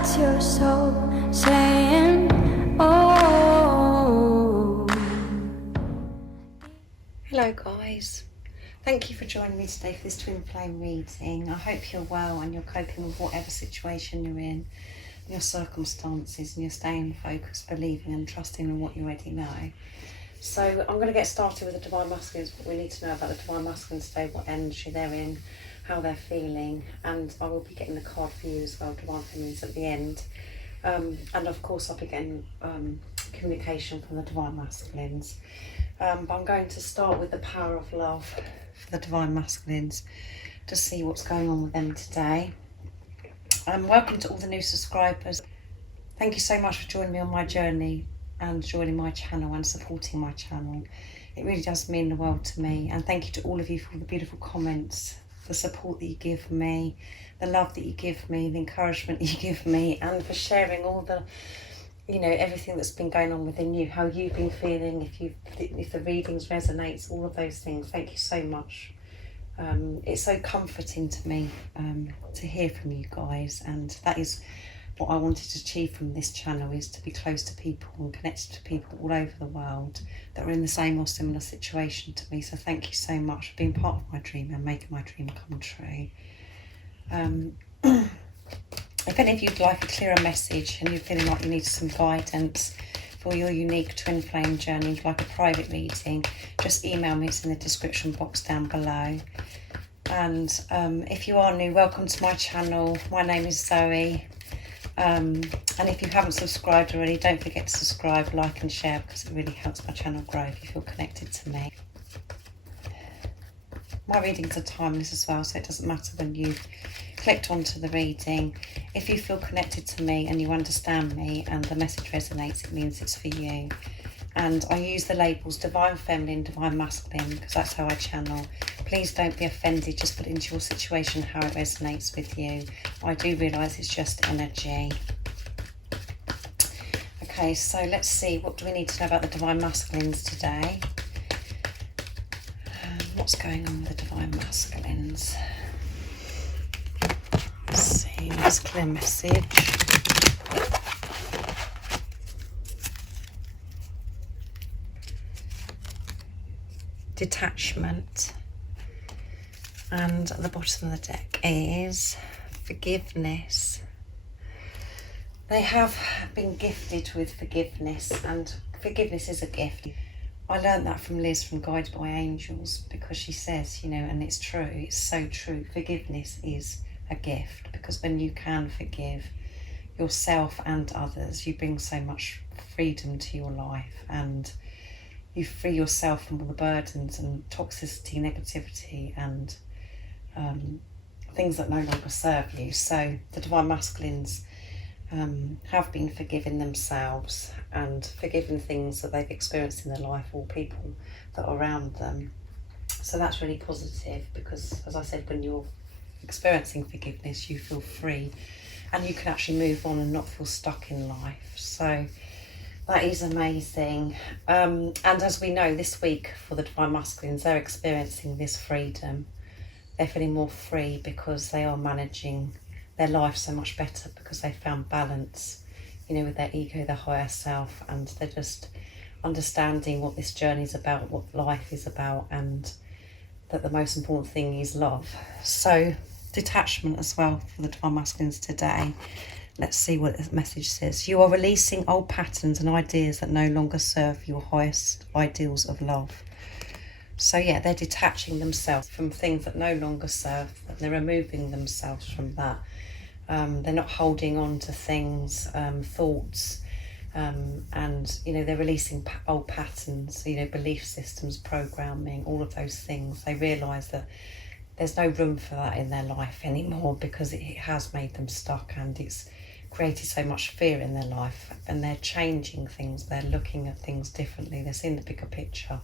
That's your soul saying, oh. Hello guys, thank you for joining me today for this twin flame reading. I hope you're well and you're coping with whatever situation you're in, your circumstances, and you're staying focused, believing and trusting in what you already know. So I'm going to get started with the Divine Masculines, what we need to know about the Divine Masculines today, what energy they're in, how they're feeling, and I will be getting the card for you as well, Divine Feminines, at the end. And of course I'll be getting communication from the Divine Masculines. But I'm going to start with the power of love for the Divine Masculines to see what's going on with them today. Welcome to all the new subscribers. Thank you so much for joining me on my journey and joining my channel and supporting my channel. It really does mean the world to me. And thank you to all of you for all the beautiful comments, the support that you give me, the love that you give me, the encouragement that you give me, and for sharing all the, everything that's been going on within you, how you've been feeling, if the readings resonates, all of those things. Thank you so much. It's so comforting to me to hear from you guys, and that is what I wanted to achieve from this channel, is to be close to people and connected to people all over the world that are in the same or similar situation to me. So thank you so much for being part of my dream and making my dream come true. If any of you'd like a clearer message and you're feeling like you need some guidance for your unique twin flame journey, like a private reading, just email me. It's in the description box down below. And if you are new, welcome to my channel. My name is Zoe. And if you haven't subscribed already, don't forget to subscribe, like and share, because it really helps my channel grow if you feel connected to me. My readings are timeless as well, so it doesn't matter when you've clicked onto the reading. If you feel connected to me and you understand me and the message resonates, it means it's for you. And I use the labels Divine Feminine, Divine Masculine, because that's how I channel. Please don't be offended, just put into your situation how it resonates with you. I do realise it's just energy. Okay, so let's see, what do we need to know about the Divine Masculines today? What's going on with the Divine Masculines? Let's see, nice clear message. Detachment. And at the bottom of the deck is forgiveness. They have been gifted with forgiveness, and forgiveness is a gift. I learned that from Liz from Guided by Angels, because she says, and it's true, it's so true, forgiveness is a gift, because when you can forgive yourself and others, you bring so much freedom to your life, and you free yourself from all the burdens and toxicity, negativity, and things that no longer serve you. So the Divine Masculines have been forgiving themselves and forgiven things that they've experienced in their life, or people that are around them. So that's really positive, because as I said, when you're experiencing forgiveness, you feel free and you can actually move on and not feel stuck in life. So that is amazing. And as we know, this week for the Divine Masculines, they're experiencing this freedom. They're feeling more free because they are managing their life so much better, because they found balance, with their ego, their higher self, and they're just understanding what this journey is about, what life is about, and that the most important thing is love. So detachment as well for the Divine Masculines today. Let's see what the message says. You are releasing old patterns and ideas that no longer serve your highest ideals of love. So yeah, they're detaching themselves from things that no longer serve them. They're removing themselves from that. They're not holding on to things, thoughts, and they're releasing old patterns, belief systems, programming, all of those things. They realise that there's no room for that in their life anymore, because it has made them stuck, and it's created so much fear in their life. And they're changing things, they're looking at things differently, they're seeing the bigger picture,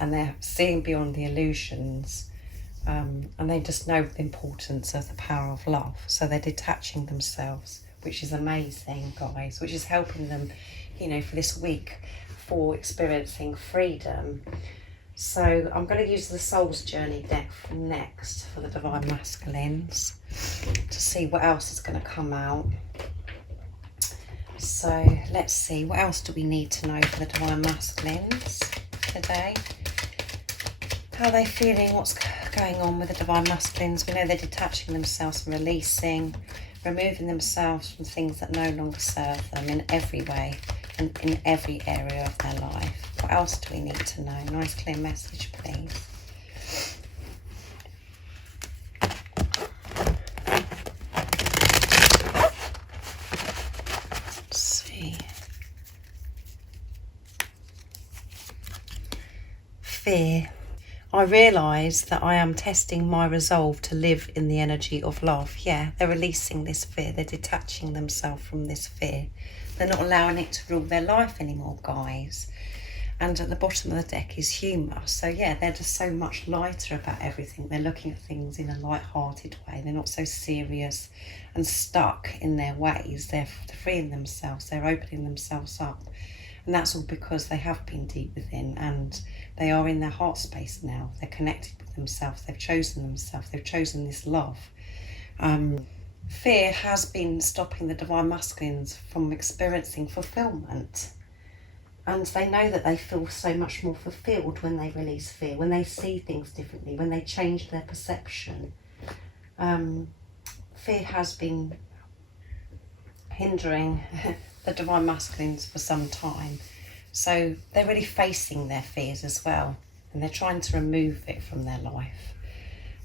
and they're seeing beyond the illusions. And they just know the importance of the power of love. So they're detaching themselves, which is amazing, guys, which is helping them, for this week, for experiencing freedom. So I'm going to use the Soul's Journey deck next for the Divine Masculines to see what else is going to come out. So let's see, what else do we need to know for the Divine Masculines today? How are they feeling? What's going on with the Divine Masculines? We know they're detaching themselves and releasing, removing themselves from things that no longer serve them in every way and in every area of their life. What else do we need to know? Nice clear message, please. Let's see. Fear. I realise that I am testing my resolve to live in the energy of love. Yeah, they're releasing this fear. They're detaching themselves from this fear. They're not allowing it to rule their life anymore, guys. And at the bottom of the deck is humour. So yeah, they're just so much lighter about everything. They're looking at things in a light-hearted way. They're not so serious and stuck in their ways. They're freeing themselves. They're opening themselves up. And that's all because they have been deep within and they are in their heart space now. They're connected with themselves. They've chosen themselves. They've chosen this love. Fear has been stopping the Divine Masculines from experiencing fulfillment. And they know that they feel so much more fulfilled when they release fear, when they see things differently, when they change their perception. Fear has been hindering the Divine Masculines for some time. So they're really facing their fears as well, and they're trying to remove it from their life.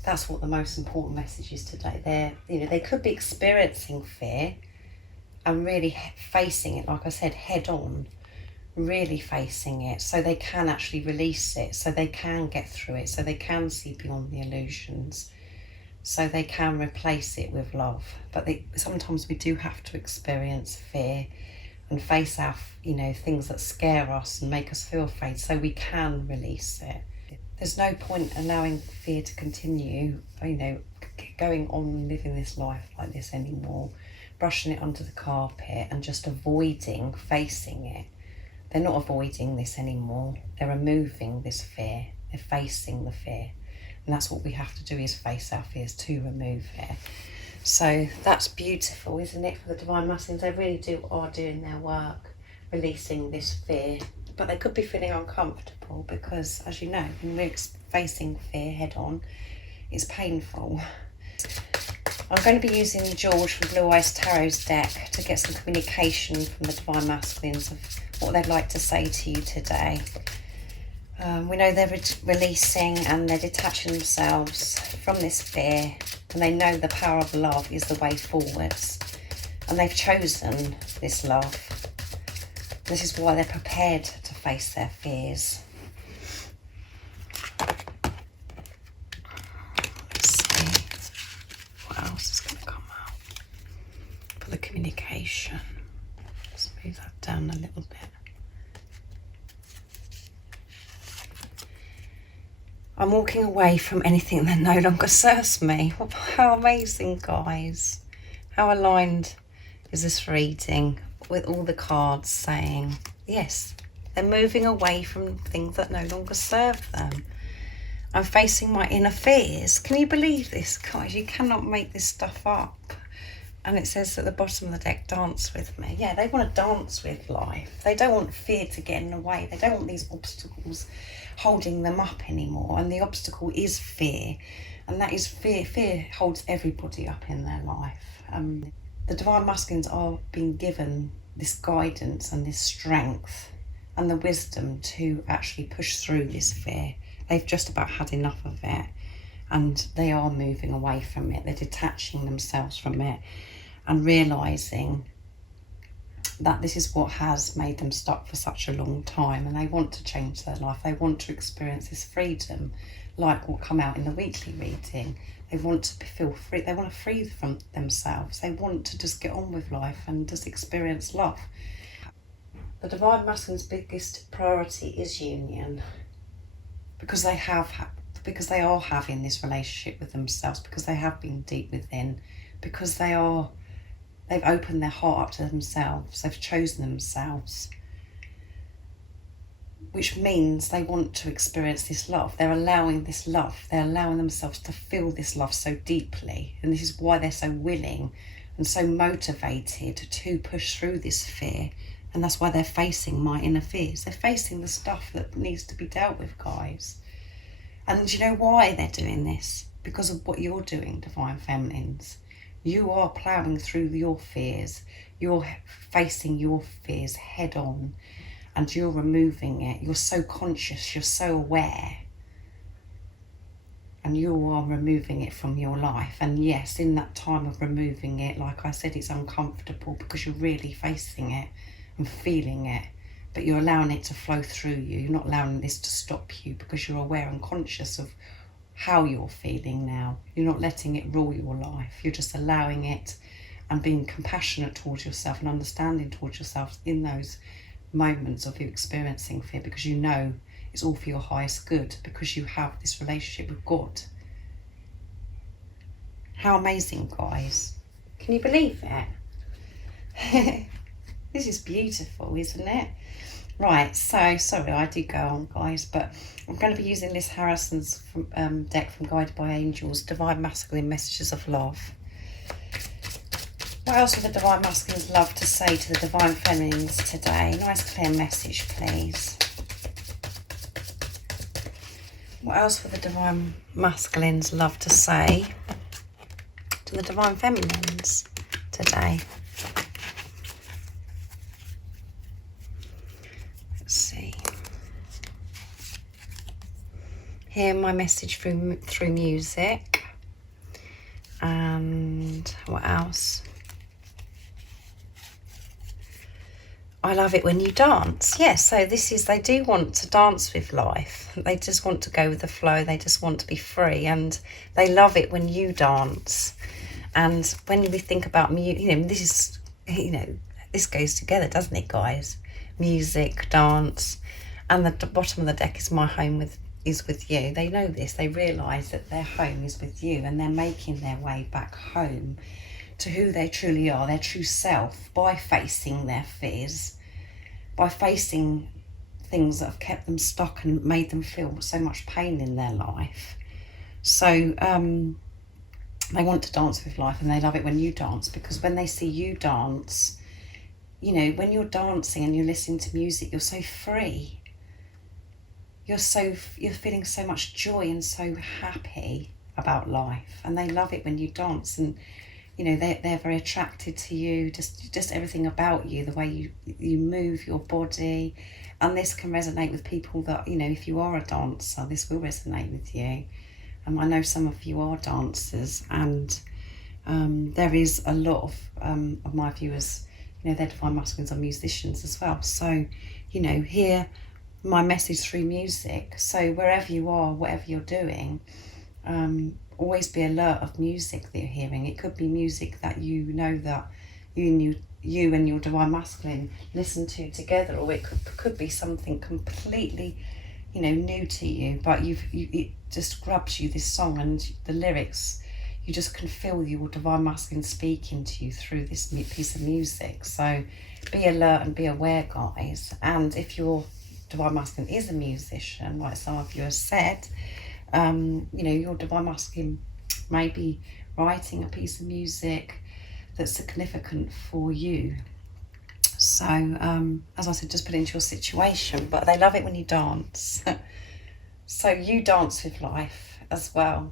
That's what the most important message is today. They could be experiencing fear and really facing it, like I said, head on, really facing it, so they can actually release it, so they can get through it, so they can see beyond the illusions, so they can replace it with love. But sometimes we do have to experience fear and face our, things that scare us and make us feel afraid, so we can release it. There's no point allowing fear to continue, going on living this life like this anymore, brushing it under the carpet and just avoiding facing it. They're not avoiding this anymore. They're removing this fear. They're facing the fear. And that's what we have to do, is face our fears to remove it. So that's beautiful, isn't it, for the Divine Masculines? They really are doing their work, releasing this fear. But they could be feeling uncomfortable because, as you know, when we're facing fear head on, it's painful. I'm going to be using George from Blue Eyes Tarot's deck to get some communication from the Divine Masculines of what they'd like to say to you today. We know they're releasing and they're detaching themselves from this fear, and they know the power of love is the way forwards, and they've chosen this love. This is why they're prepared to face their fears. Let's see what else is going to come out for the communication. Let's move that down a little bit. I'm walking away from anything that no longer serves me. How amazing, guys. How aligned is this reading with all the cards saying, yes, they're moving away from things that no longer serve them. I'm facing my inner fears. Can you believe this, guys? You cannot make this stuff up. And it says at the bottom of the deck, dance with me. Yeah, they want to dance with life. They don't want fear to get in the way. They don't want these obstacles holding them up anymore. And the obstacle is fear. And that is fear. Fear holds everybody up in their life. The Divine Masculines are being given this guidance and this strength and the wisdom to actually push through this fear. They've just about had enough of it. And they are moving away from it. They're detaching themselves from it and realising that this is what has made them stuck for such a long time, and they want to change their life. They want to experience this freedom, like what come out in the weekly reading. They want to feel free. They want to free from themselves. They want to just get on with life and just experience love. The Divine Masculine's biggest priority is union, because they are having this relationship with themselves, because they have been deep within, because they've opened their heart up to themselves, they've chosen themselves, which means they want to experience this love. They're allowing this love, they're allowing themselves to feel this love so deeply, and this is why they're so willing and so motivated to push through this fear. And that's why they're facing my inner fears. They're facing the stuff that needs to be dealt with, guys. And do you know why they're doing this? Because of what you're doing, Divine Feminines. You are ploughing through your fears. You're facing your fears head on, and you're removing it. You're so conscious, you're so aware, and you are removing it from your life. And yes, in that time of removing it, like I said, it's uncomfortable because you're really facing it and feeling it, but you're allowing it to flow through you. You're not allowing this to stop you because you're aware and conscious of how you're feeling now. You're not letting it rule your life. You're just allowing it and being compassionate towards yourself and understanding towards yourself in those moments of you experiencing fear, because you know it's all for your highest good, because you have this relationship with God. How amazing, guys. Can you believe it? This is beautiful, isn't it? Right, so sorry I did go on, guys, but I'm going to be using Liz Harrison's deck from Guided by Angels, Divine Masculine Messages of Love. What else would the Divine Masculines love to say to the Divine Feminines today? Nice clear message, please. What else would the Divine Masculines love to say to the Divine Feminines today? Let's see. Hear my message through music. And what else? I love it when you dance. Yes, so this is, they do want to dance with life. They just want to go with the flow. They just want to be free, and they love it when you dance. And when we think about music, this is, this goes together, doesn't it, guys? Music, dance, and the bottom of the deck is my home is with you. They know this. They realise that their home is with you, and they're making their way back home to who they truly are, their true self, by facing their fears, by facing things that have kept them stuck and made them feel so much pain in their life. So they want to dance with life, and they love it when you dance, because when they see you dance, when you're dancing and you're listening to music, you're so free. You're feeling so much joy and so happy about life, and they love it when you dance. And they're very attracted to you, just everything about you, the way you move your body. And this can resonate with people that, if you are a dancer, this will resonate with you. I know some of you are dancers, and there is a lot of my viewers, they're Divine Masculines, are musicians as well. So, hear my message through music. So wherever you are, whatever you're doing, always be alert of music that you're hearing. It could be music that that you and your Divine Masculine listen to together, or it could be something completely, new to you. But it just grabs you, this song, and the lyrics. You just can feel your Divine Masculine speaking to you through this piece of music. So be alert and be aware, guys. And if your Divine Masculine is a musician, like some of you have said, your Divine Masculine may be writing a piece of music that's significant for you. So, as I said, just put it into your situation. But they love it when you dance. So you dance with life as well.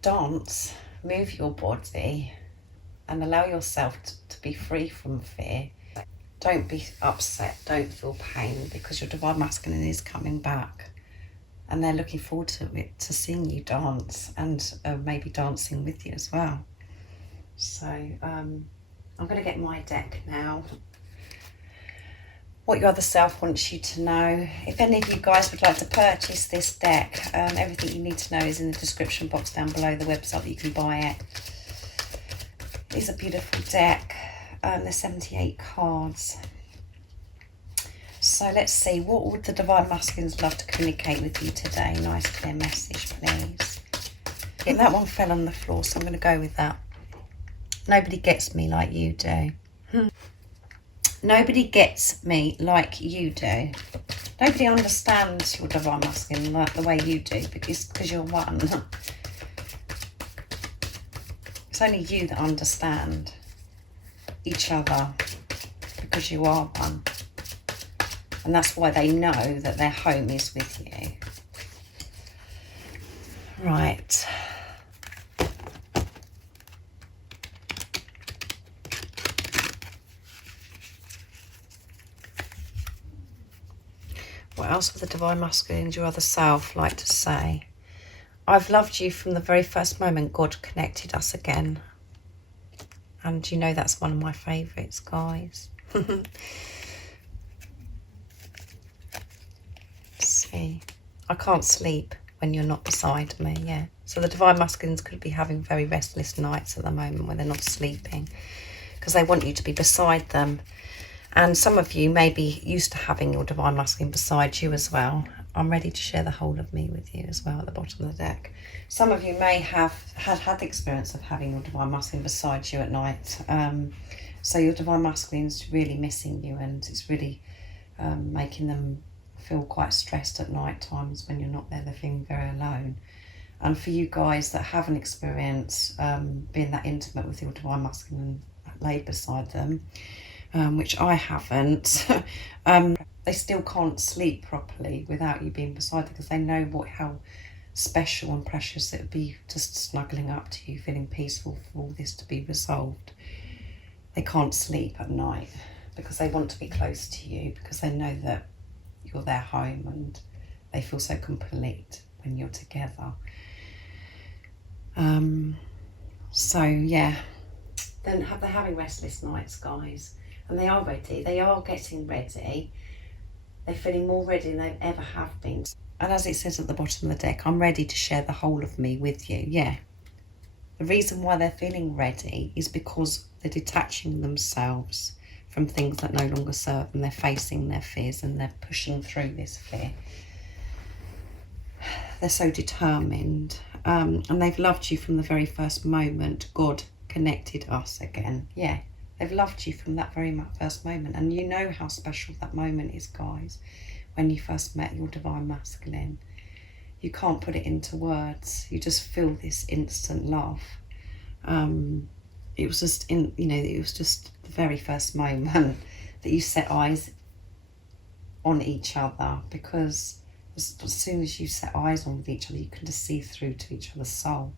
Dance, move your body, and allow yourself to be free from fear. Don't be upset, don't feel pain, because your Divine Masculine is coming back. And they're looking forward to seeing you dance, and maybe dancing with you as well. So I'm going to get my deck now. What your other self wants you to know. If any of you guys would like to purchase this deck, everything you need to know is in the description box down below, the website that you can buy it. It's a beautiful deck. There's 78 cards. So let's see, what would the Divine Masculines love to communicate with you today? Nice clear message, please. Yeah, that one fell on the floor, so I'm going to go with that. Nobody gets me like you do. Nobody gets me like you do. Nobody understands your Divine Masculine like the way you do, because you're one. It's only you that understand each other, because you are one. And that's why they know that their home is with you. Right. What else would the Divine Masculine, your other self, like to say? I've loved you from the very first moment God connected us again. And you know that's one of my favourites, guys. See, I can't sleep when you're not beside me, yeah. So the Divine Masculines could be having very restless nights at the moment when they're not sleeping, because they want you to be beside them. And some of you may be used to having your Divine Masculine beside you as well. I'm ready to share the whole of me with you as well at the bottom of the deck. Some of you may have had the experience of having your Divine Masculine beside you at night. So your Divine Masculine's really missing you, and it's really making them feel quite stressed at night times when you're not there. They're feeling very alone. And for you guys that haven't experienced being that intimate with your Divine Masculine laid beside them, which I haven't, they still can't sleep properly without you being beside them, because they know how special and precious it would be just snuggling up to you, feeling peaceful for all this to be resolved. They can't sleep at night because they want to be close to you, because they know that you're their home and they feel so complete when you're together. So yeah, then they're having restless nights, guys, and they are ready. They are getting ready. They're feeling more ready than they ever have been. And as it says at the bottom of the deck, I'm ready to share the whole of me with you. Yeah. The reason why they're feeling ready is because they're detaching themselves from things that no longer serve them. They're facing their fears and they're pushing through this fear. They're so determined. And they've loved you from the very first moment God connected us again. Yeah. They've loved you from that very first moment. And you know how special that moment is, guys, when you first met your Divine Masculine. You can't put it into words. You just feel this instant love. It was just it was just the very first moment that you set eyes on each other, because as soon as you set eyes on with each other, you can just see through to each other's soul.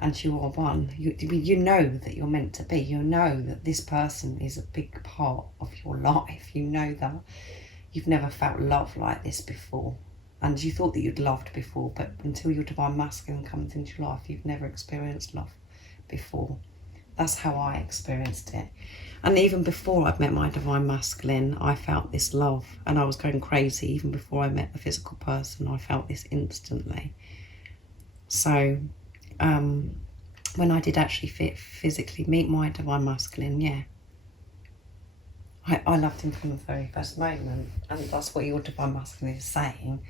And you are one. You know that you're meant to be. You know that this person is a big part of your life. You know that you've never felt love like this before. And you thought that you'd loved before, but until your Divine Masculine comes into your life, you've never experienced love before. That's how I experienced it. And even before I'd met my Divine Masculine, I felt this love, and I was going crazy. Even before I met the physical person, I felt this instantly. So when I did actually physically meet my Divine Masculine, yeah, I loved him from the very first moment. And that's what your Divine Masculine is saying.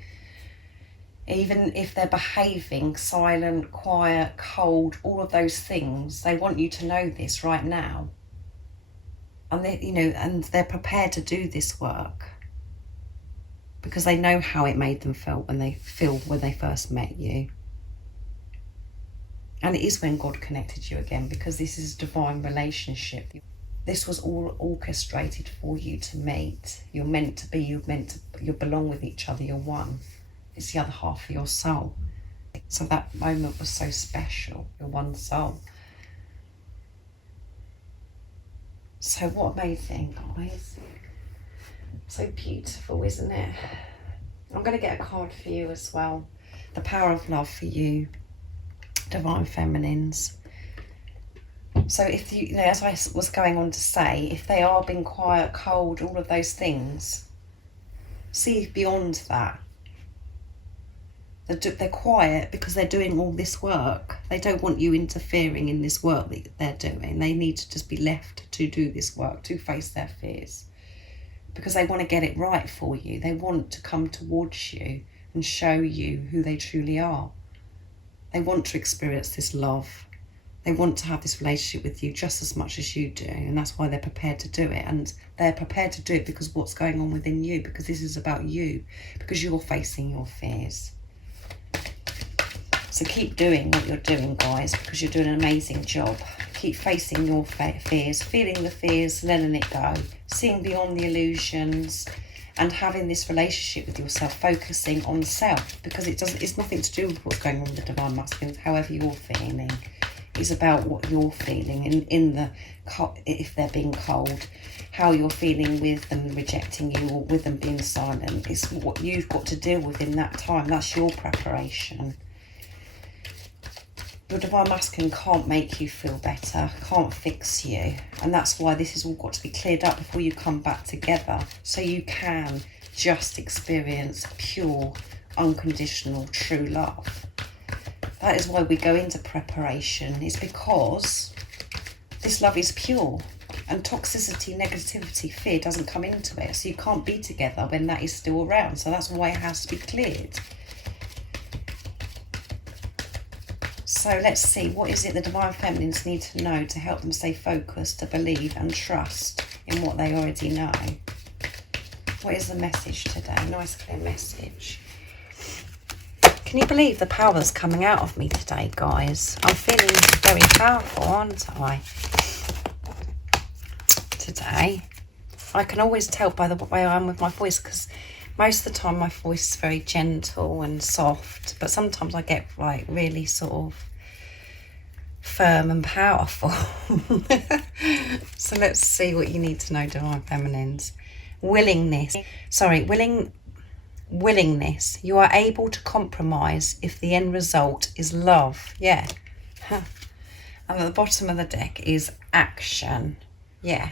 Even if they're behaving silent, quiet, cold, all of those things, they want you to know this right now. And they're prepared to do this work because they know how it made them feel when they first met you. And it is when God connected you again, because this is a divine relationship. This was all orchestrated for you to meet. You're meant to be, you belong with each other, you're one. It's the other half of your soul. So that moment was so special, your one soul. So what amazing, guys. So beautiful, isn't it? I'm going to get a card for you as well. The power of love for you, Divine Feminines. So if you as I was going on to say, if they are being quiet, cold, all of those things, see beyond that. They're quiet because they're doing all this work. They don't want you interfering in this work that they're doing. They need to just be left to do this work, to face their fears. Because they want to get it right for you. They want to come towards you and show you who they truly are. They want to experience this love. They want to have this relationship with you just as much as you do. And that's why they're prepared to do it. And they're prepared to do it because what's going on within you. Because this is about you. Because you're facing your fears. So keep doing what you're doing, guys, because you're doing an amazing job. Keep facing your fears, feeling the fears, letting it go, seeing beyond the illusions, and having this relationship with yourself, focusing on self, because it's nothing to do with what's going on with the Divine Masculines. However you're feeling, it's about what you're feeling if they're being cold, how you're feeling with them rejecting you or with them being silent. It's what you've got to deal with in that time. That's your preparation. Your Divine Masculine can't make you feel better, can't fix you. And that's why this has all got to be cleared up before you come back together, so you can just experience pure, unconditional, true love. That is why we go into preparation. It's because this love is pure, and toxicity, negativity, fear doesn't come into it. So you can't be together when that is still around. So that's why it has to be cleared. So let's see, what is it the Divine Feminines need to know to help them stay focused, to believe and trust in what they already know? What is the message today? Nice clear message. Can you believe the power that's coming out of me today, guys? I'm feeling very powerful, aren't I? Today. I can always tell by the way I am with my voice, because most of the time my voice is very gentle and soft, but sometimes I get like really sort of firm and powerful. So let's see what you need to know, Divine Feminines. Willingness. You are able to compromise if the end result is love. Yeah. And at the bottom of the deck is action. Yeah.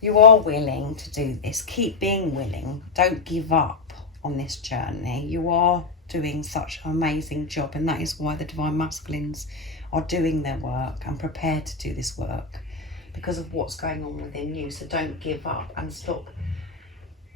You are willing to do this. Keep being willing. Don't give up on this journey. You are doing such an amazing job, and that is why the Divine Masculines are doing their work and prepared to do this work, because of what's going on within you. So don't give up and stop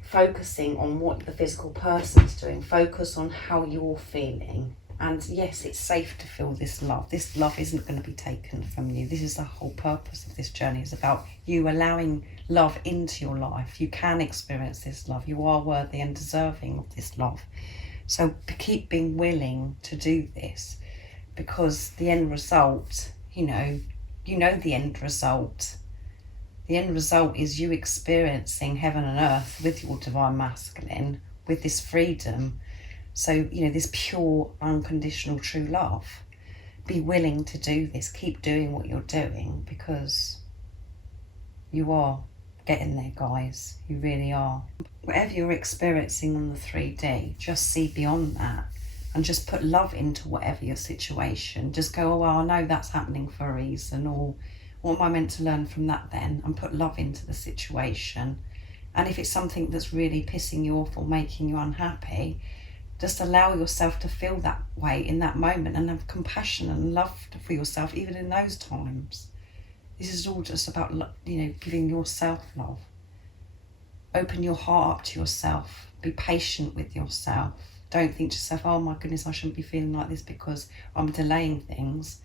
focusing on what the physical person's doing. Focus on how you're feeling. And yes, it's safe to feel this love. This love isn't going to be taken from you. This is the whole purpose of this journey. It's about you allowing love into your life. You can experience this love. You are worthy and deserving of this love. So keep being willing to do this, because the end result, you know the end result. The end result is you experiencing heaven and earth with your Divine Masculine, with this freedom. So, this pure, unconditional, true love. Be willing to do this. Keep doing what you're doing, because you are getting there, guys. You really are. Whatever you're experiencing on the 3D, just see beyond that and just put love into whatever your situation. Just go, oh, well, I know that's happening for a reason, or what am I meant to learn from that then? And put love into the situation. And if it's something that's really pissing you off or making you unhappy, just allow yourself to feel that way in that moment, and have compassion and love for yourself even in those times. This is all just about, giving yourself love. Open your heart up to yourself. Be patient with yourself. Don't think to yourself, oh my goodness, I shouldn't be feeling like this because I'm delaying things.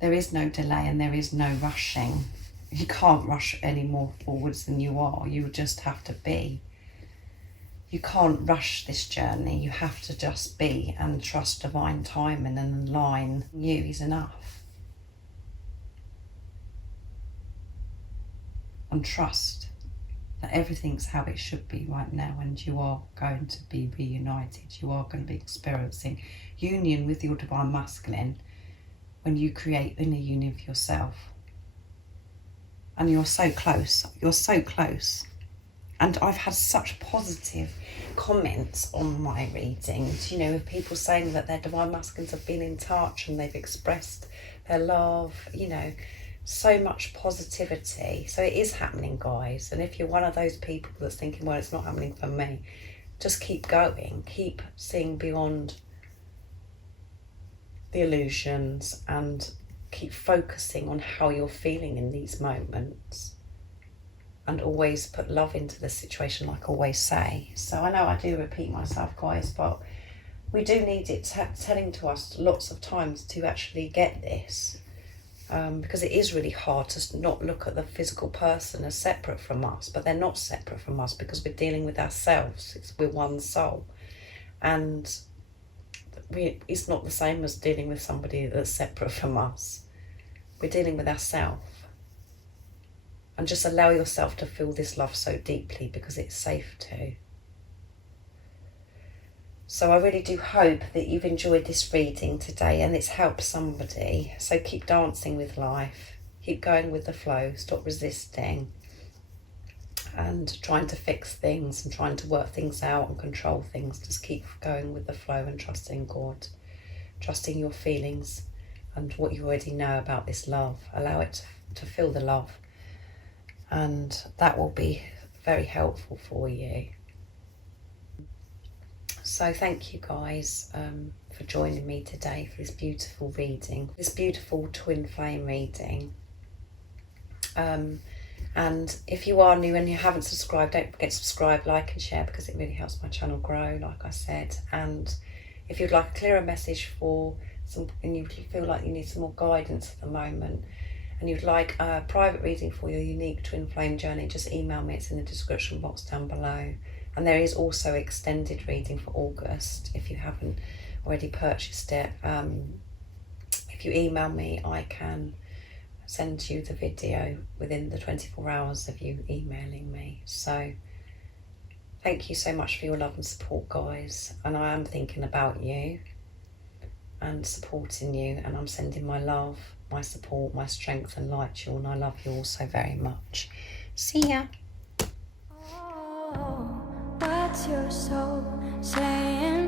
There is no delay and there is no rushing. You can't rush any more forwards than you are. You just have to be. You can't rush this journey. You have to just be and trust divine timing, and align. You is enough. And trust that everything's how it should be right now, and you are going to be reunited. You are going to be experiencing union with your Divine Masculine when you create inner union with yourself. And you're so close. You're so close. And I've had such positive comments on my readings, with people saying that their Divine Masculines have been in touch and they've expressed their love, so much positivity. So it is happening, guys. And if you're one of those people that's thinking, well, it's not happening for me, just keep going. Keep seeing beyond the illusions and keep focusing on how you're feeling in these moments. And always put love into the situation, like I always say. So I know I do repeat myself, guys, but we do need it telling to us lots of times to actually get this. Because it is really hard to not look at the physical person as separate from us, but they're not separate from us because we're dealing with ourselves. We're one soul. And it's not the same as dealing with somebody that's separate from us. We're dealing with ourselves. And just allow yourself to feel this love so deeply, because it's safe to. So I really do hope that you've enjoyed this reading today and it's helped somebody. So keep dancing with life. Keep going with the flow. Stop resisting and trying to fix things and trying to work things out and control things. Just keep going with the flow and trusting God. Trusting your feelings and what you already know about this love. Allow it to feel the love. And that will be very helpful for you. So thank you guys for joining me today for this beautiful reading, this beautiful twin flame reading. And if you are new and you haven't subscribed, don't forget to subscribe, like and share, because it really helps my channel grow, like I said. And if you'd like a clearer message for some, and you feel like you need some more guidance at the moment, and you'd like a private reading for your unique twin flame journey, just email me. It's in the description box down below. And there is also extended reading for August if you haven't already purchased it. If you email me, I can send you the video within the 24 hours of you emailing me. So thank you so much for your love and support, guys. And I am thinking about you and supporting you, and I'm sending my love, my support, my strength and light to you, and I love you all so very much. See ya. What's your soul saying?